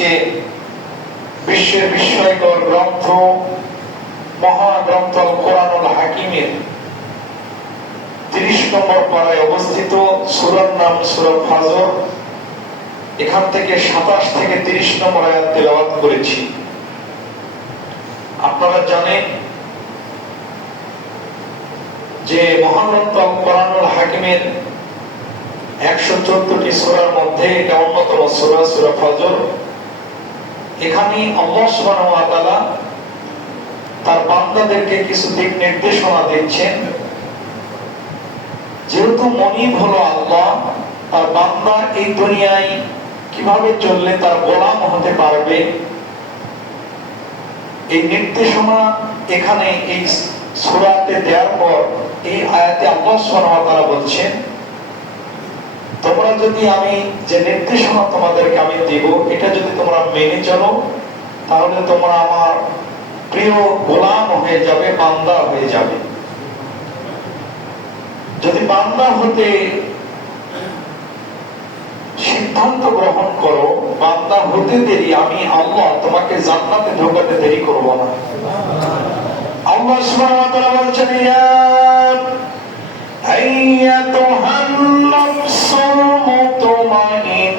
আজকে বিশ্বের বিস্ময়কর গ্রন্থ মহাগ্রন্থ কোরআনুল হাকিমের 30 নম্বর পারায় অবস্থিত সূরার নাম সূরা ফাজর। এখান থেকে 27 থেকে 30 নম্বর আয়াত তেলাওয়াত করেছি। আপনারা জানেন যে মহাগ্রন্থ কোরআনুল হাকিমের 114টি সূরার মধ্যে এটা অন্যতম সূরা, সূরা ফাজর। এখানে আল্লাহ সুবহানাহু ওয়া তাআলা তার বান্দাদেরকে কিছু দিক নির্দেশনা দিচ্ছেন। যেহেতু মনিব হলো আল্লাহ, তার বান্দা এই দুনিয়ায় কিভাবে চললে তার গোলাম হতে পারবে, এই নির্দেশনা এখানে এই সূরাতে দেওয়ার পর এই আয়াতে আল্লাহ সুবহানাহু ওয়া তাআলা বলছেন, তোমরা যদি আমি যে নির্দেশনা তোমাদেরকে আমি দিব এটা যদি তোমরা মেনে চলো, তাহলে তোমরা আমার প্রিয় গোলাম হয়ে যাবে, বান্দা হয়ে যাবে। যদি বান্দা হতে সিদ্ধান্ত গ্রহণ করো, বান্দা হতে দেরি, আমি আল্লাহ তোমাকে জান্নাতে ঢোকাতে দেরি করব না। আল্লাহ সুবহানাহু ওয়া তাআলা বলেছেন, ইয়া আইয়াতুহান নাফসুল মুতমাইন্না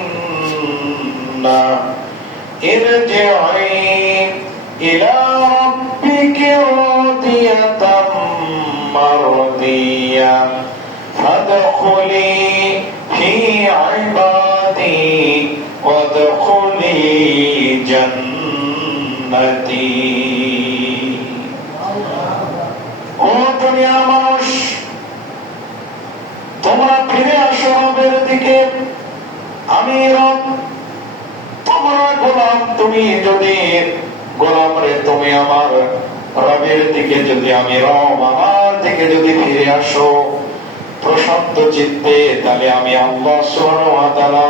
ইরজি'i ইলা রাব্বিকি রাদিয়াতাম মারদিয়া ফাদখুলি ফি ইবাদি ওয়াদখুলি জান্নাতি। ও দুনিয়ার মানুষ, তোমরা ফিরে আসো রবের দিকে। আমি রব, তোমরা গোলাম। তুমি যদি গোলাম রে, তুমি আমার রবের দিকে যদি, আমি রব আমার দিকে যদি ফিরে আসো প্রশান্ত চিত্তে, তাহলে আমি আল্লাহ সুবহানাহু ওয়া তাআলা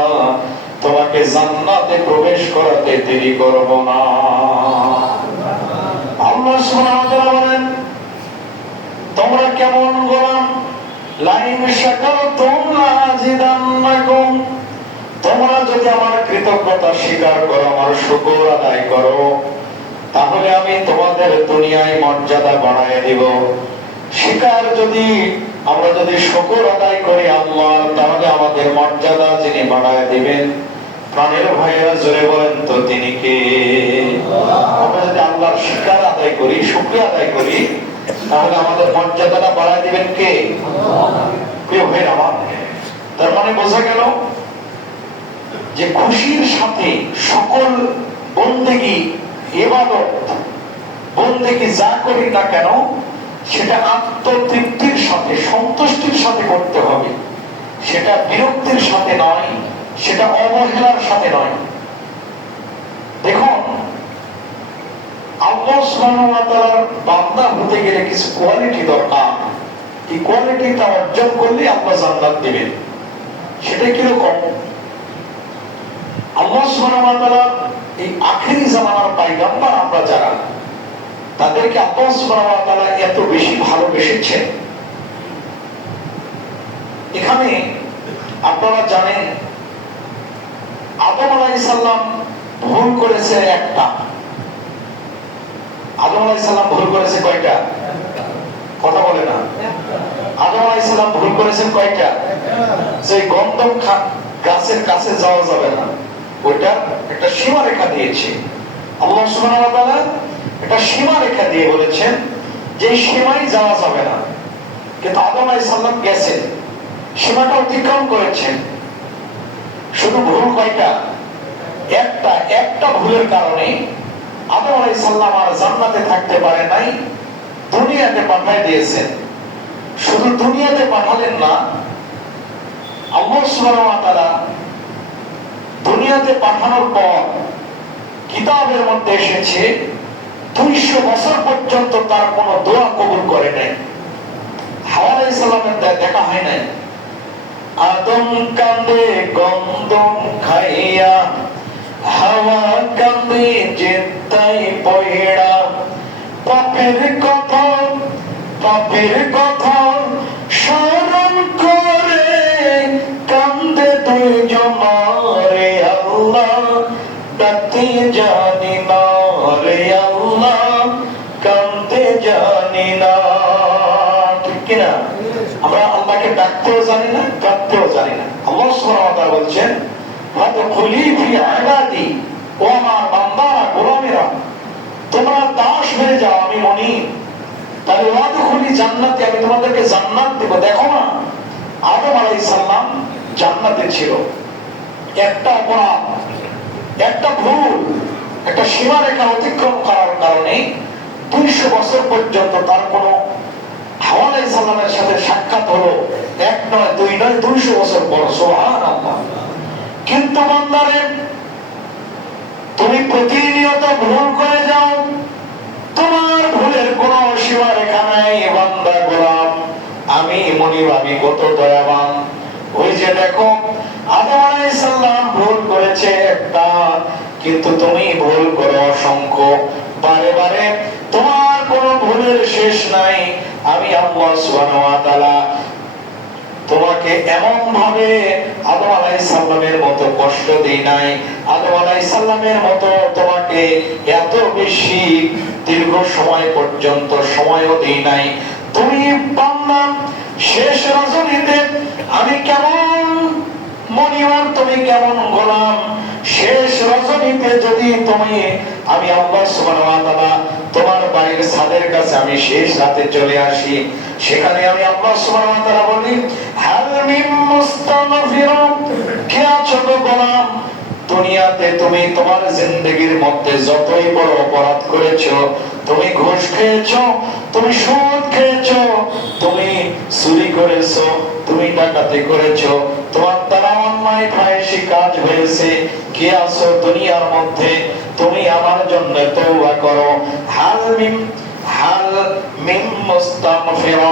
তোমাকে জান্নাতে প্রবেশ করাতে দেরি করব না। আল্লাহ সুবহানাহু ওয়া তাআলা বলেন, তোমরা কেমন গোলাম, লাইন শাকারতুম লাযিদান্নাকুম, তোমরা যদি আমার কৃতজ্ঞতা স্বীকার করো, আমার শুকর আদায় করো, তাহলে আমি তোমাদের দুনিয়ায় মর্যাদা বাড়ায় দিব। স্বীকার যদি আমরা যদি শুকর আদায় করি আল্লাহ, তাহলে আমাদের মর্যাদা যিনি বাড়ায় দিবেন, প্রাণের ভাইয়েরা জোরে বলেন তো তিনি কে? আমরা যদি আল্লাহর স্বীকার আদায় করি, শুকরিয়া আদায় করি, তাহলে আমাদের মর্যাদাটা বাড়ায় দিবেন কে? প্রিয় ভাইরা আমার, তার মানে বোঝা গেল যে খুশির সাথে সকল বন্দেগী, ইবাদত, বন্দেগী যা করি না কেন সেটা আত্মতৃপ্তির সাথে, সন্তুষ্টির সাথে করতে হবে। সেটা বিরক্তির সাথে নয়, সেটা অবহেলার সাথে নয়। দেখুন, আল্লাহ সুবহানাহু ওয়া তাআলার বান্দা হতে গেলে কিছু কোয়ালিটি দরকার। এই কোয়ালিটিটা অর্জন করলে আল্লাহ জান্নাত দিবেন। সেটা কিরকম? আল্লাহ সুবহানাহু ওয়া তাআলা এই আখেরি জামানার পয়গম্বর আমরা যারা, তাদেরকে আল্লাহ সুবহানাহু ওয়া তাআলা এত বেশি ভালোবেসেছেন। এখানে আপনারা জানেন আদম আলাইহিস সালাম ভুল করেছে একটা। আদম আলাইহিস সালাম ভুল করেছে কয়টা? কথা বলে না। আদম আলাইহিস সালাম ভুল করেছেন কয়টা? যে গন্ধম গাছের কাছে যাওয়া যাবে না, ওইটা একটা সীমা রেখা দিয়েছে আল্লাহ সুবহানাহু ওয়া তাআলা। একটা সীমা রেখা দিয়ে বলেছেন যে সীমায় যাওয়া যাবে না, কিন্তু আদম আলাইহিস সালাম গেছেন, সীমাটা অতিক্রম করেছেন। শুধু ভুল কয়টা? একটা। একটা ভুলের কারণে আদম আলাইহিস সালাম আর জান্নাতে থাকতে পারে নাই, দুনিয়াতে পাঠিয়ে দিয়েছেন। শুধু দুনিয়াতে পাঠালেন না, আল্লাহ সুবহানাহু ওয়া তাআলা দুনিয়াতে পাঠানোর পর কিতাবের মধ্যে এসেছে 200 বছর পর্যন্ত তার কোনো দোয়া কবুল করে নাই। হাওয়া আলাইহিস সালামের দেখা হয় নাই। আদম কান্দে গন্ধম খাইয়া, হাওয়া কান্দে জেতাই পয়ড়া, পাপের কথা স্মরণ করে কান্দে দুইজনারে আল্লাহ ডাকতে কাঁদতে জানি না রে আল্লাহ, কাঁদতে জানি না। ঠিক কিনা? আমরা আল্লাহকে ডাকতেও জানি না, কাঁদতেও জানি না। আল্লাহ সুবহানাহু ওয়া তাআলা বলছেন, ফাদখুলি ফি ইবাদি, ও আমার বান্দারা, গোলামেরা, তোমরা দাস হয়ে যাও, আমি মনিব। তাহলে ওয়াদখুলি জান্নাতে, আমি তোমাদেরকে জান্নাত দেব। দেখো না, আদম আলাইহিস সালাম জান্নাতে ছিল, একটা অপরাধ, একটা ভুল, একটা সীমারেখা অতিক্রম করার কারণে 200 বছর পর্যন্ত তার কোনো হাওয়া আলাইহিস সালামের সাথে সাক্ষাৎ হলো। 1 নয় 2 নয়, 200 বছর পর। সুবহানাল্লাহ। কিন্তু বান্দারে, তুমি প্রতিনিয়ত ভুল করে যাও, তোমার ভুলের কোনো সীমারেখা নাই। বান্দা গোলাম, আমি মনিব, আমি কত দয়াবান। ওই যে দেখো, আদম আলাইহিস সালাম ভুল করেছে একটা, কিন্তু তুমি ভুল করো অসংখ্য, বারে বারে, তোমার কোনো ভুলের শেষ নাই। আমি আল্লাহ সুবহানাহু ওয়া তাআলা তোমাকে এমন ভাবে আদম আলাইহিস সালামের মতো কষ্ট দেই নাই, আদম আলাইহিস সালামের মতো তোমাকে এত বেশি দীর্ঘ সময় পর্যন্ত সময়ও দেই নাই। তুমি বান্দা, শেষ রজনীতে আমি কেমন মনিব, তুমি কেমন গোলাম। শেষ রজনীতে যদি তুমি, আমি আল্লাহ সুবহানাহু ওয়া তাআলা তোমার বাড়ির ছাদের কাছে আমি শেষ রাতে চলে আসি, সেখানে আমি আল্লাহ সুবহানাহু ওয়া তাআলা বলি, হাল মিন মুস্তাগফির, কে আছো গো গোলাম? দুনিয়াতে তুমি তোমার জিন্দেগীর মধ্যে যতই বড় অপরাধ করেছো, তুমি ঘুষ খেয়েছো, তুমি সুদ খেয়েছো, তুমি চুরি করেছো, তুমি ডাকাতি করেছো, তোমার দ্বারা অন্যায় ফাহিশি কাজ হয়েছে, কে আছো দুনিয়ার মধ্যে? তুমি আমার জন্য তওবা করো। হাল মিন মুস্তাগফির,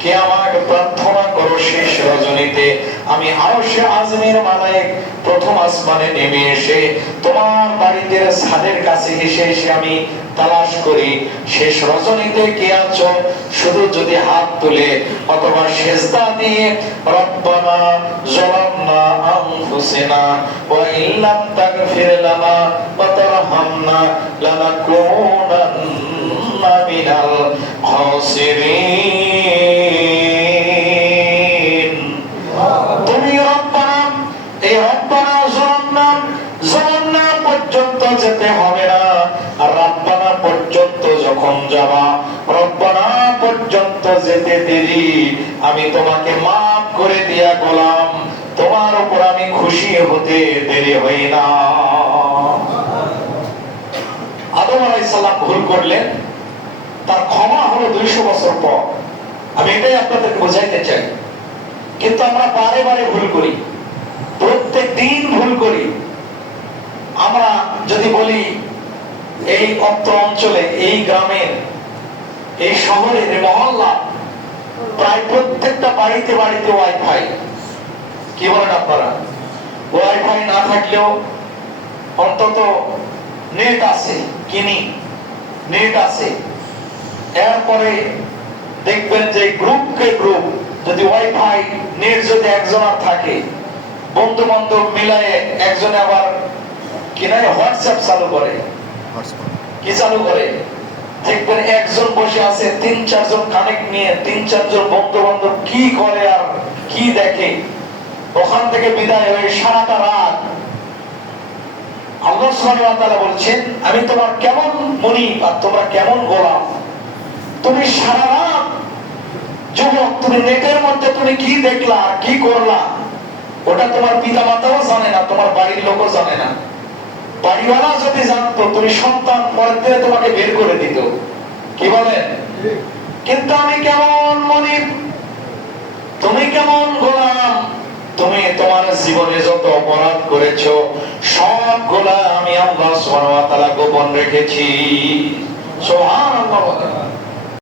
কে আমাকে প্রার্থনা করো শেষ রজনীতে। আমি আরশে আযমের মালায়েক প্রথম আসমানে নেমে এসে তোমার বাড়িতে ছাদের কাছে এসে আমি তালাশ করি, শেষ রজনীতে কে আছো। শুধু যদি হাত তুলে অথবা সিজদা দিয়ে, রব্বানা যালামনা আনফুসানা ওয়া ইল্লাম তাগফির লানা ওয়া তারহামনা লানাকুনান্না মিনাল খাসিরিন। তুমি রব্বানা, এই রব্বানা যালামনা পর্যন্ত যেতে হবে না। আর রব্বানা পর্যন্ত যখন যাবা, রব্বানা পর্যন্ত যেতে দেরি, আমি তোমাকে মাফ করে দিয়া গোলাম, তোমার উপর আমি খুশি হতে দেরি হই না। আদম আলাইহিস সালাম ভুল করলেন, তার ক্ষমা হলো 200 বছর পর। আমি এটাই আপনাদেরকে বোঝাইতে চাই। কিন্তু আমরা বারে বারে ভুল করি, প্রত্যেক দিন ভুল করি। আমরা যদি বলি, এই অত্র অঞ্চলে, এই গ্রামের, এই শহরের, মহল্লা, প্রায় প্রত্যেকটা বাড়িতে বাড়িতে ওয়াইফাই। কি বলেন আপনারা? ওয়াইফাই না থাকলেও অন্তত নেট আছে, কিনি নেট আছে। এরপরে দেখবেন যে গ্রুপকে গ্রুপ, যদি ওয়াইফাই নেট যদি একজনের থাকে, বন্ধু বান্ধব মিলায়ে একজনে আবার কিনারে হোয়াটসঅ্যাপ চালু করে। কি চালু করে? দেখবেন একজন বসে আছে, 3-4 জন কানেক্ট নিয়ে, 3-4 জন বন্ধু বান্ধব কি করে আর কি দেখে, ওখান থেকে বিদায় হয়ে সারাটা রাত। আল্লাহ সুবহানাহু ওয়া তাআলা বলছেন, আমি তোমার কেমন মনিব আর তোমরা কেমন গোলাম। তুমি সারা রাত, যুবক, তুমি নেটের মধ্যে তুমি কি দেখলা, কি করলা, ওটা তোমার পিতা মাতাও জানে না, তোমার বাড়ির লোকও জানে না। বাড়িওয়ালা যদি জানতো, তুমি সন্তান পরের দিনে তোমাকে বের করে দিত। কি বলেন? কিন্তু আমি কেমন মনিব, তুমি কেমন গোলাম। তুমি তোমার জীবনে যত অপরাধ করেছো, সবগুলা আমি আল্লাহ সুবহানাহু ওয়া তাআলা গোপন রেখেছি। সুবহানাল্লাহ।